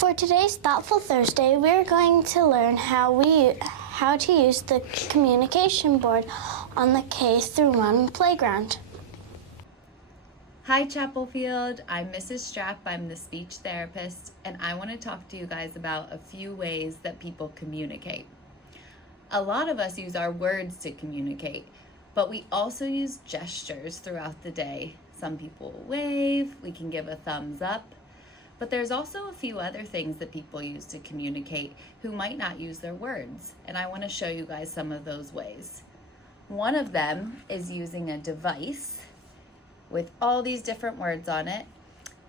For today's Thoughtful Thursday, we're going to learn how to use the communication board on the K-1 playground. Hi Chapelfield, I'm Mrs. Strapp, I'm the speech therapist, and I want to talk to you guys about a few ways that people communicate. A lot of us use our words to communicate, but we also use gestures throughout the day. Some people wave, we can give a thumbs up, but there's also a few other things that people use to communicate who might not use their words, and I want to show you guys some of those ways. One of them is using a device with all these different words on it,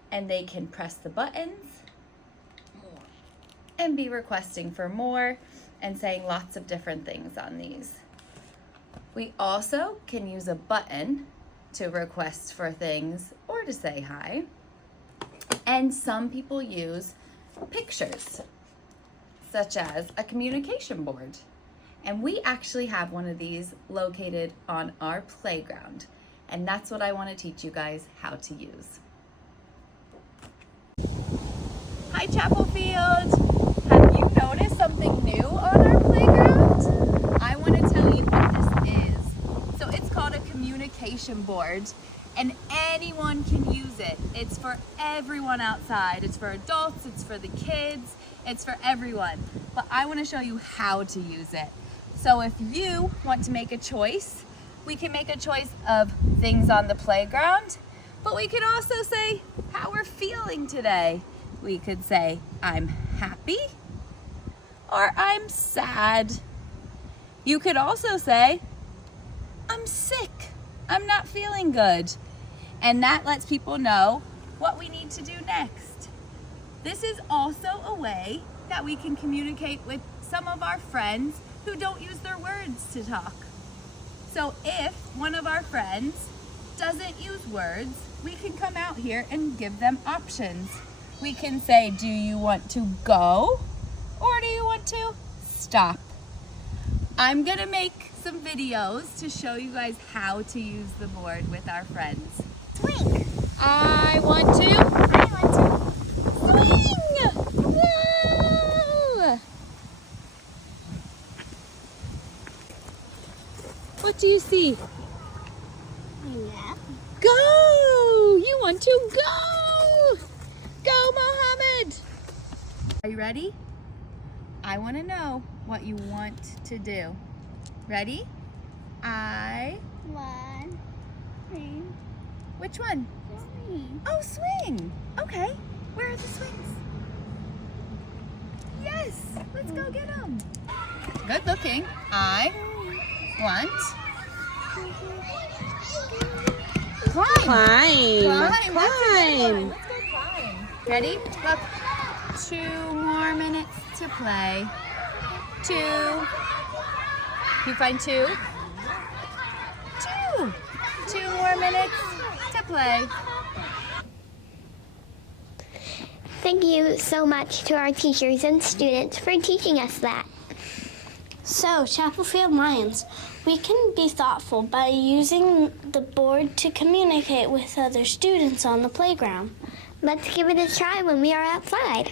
and they can press the buttons and be requesting for more and saying lots of different things on these. We also can use a button to request for things or to say hi. And some people use pictures, such as a communication board. And we actually have one of these located on our playground. And that's what I want to teach you guys how to use. Hi Chapelfield! Have you noticed something new on our playground? I want to tell you what this is. So it's called a communication board, and anyone can use it. It's for everyone outside. It's for adults, it's for the kids, it's for everyone. But I want to show you how to use it. So if you want to make a choice, we can make a choice of things on the playground, but we could also say how we're feeling today. We could say, I'm happy, or I'm sad. You could also say, I'm sick, I'm not feeling good. And that lets people know what we need to do next. This is also a way that we can communicate with some of our friends who don't use their words to talk. So if one of our friends doesn't use words, we can come out here and give them options. We can say, do you want to go or do you want to stop? I'm gonna make some videos to show you guys how to use the board with our friends. Swing! I want to swing! Whoa! What do you see? Yeah. Go! You want to go! Go, Mohammed! Are you ready? I want to know what you want to do. Ready? One, three, Which one? swing. Oh, swing! Okay. Where are the swings? Yes! Let's go get them. Good looking. I want... Climb! Climb! Climb! That's a good one. Let's go climb. Ready? Look. 2 more minutes to play. 2. You find 2? 2. 2 more minutes to play. Thank you so much to our teachers and students for teaching us that. So, Chapelfield Lions, we can be thoughtful by using the board to communicate with other students on the playground. Let's give it a try when we are outside.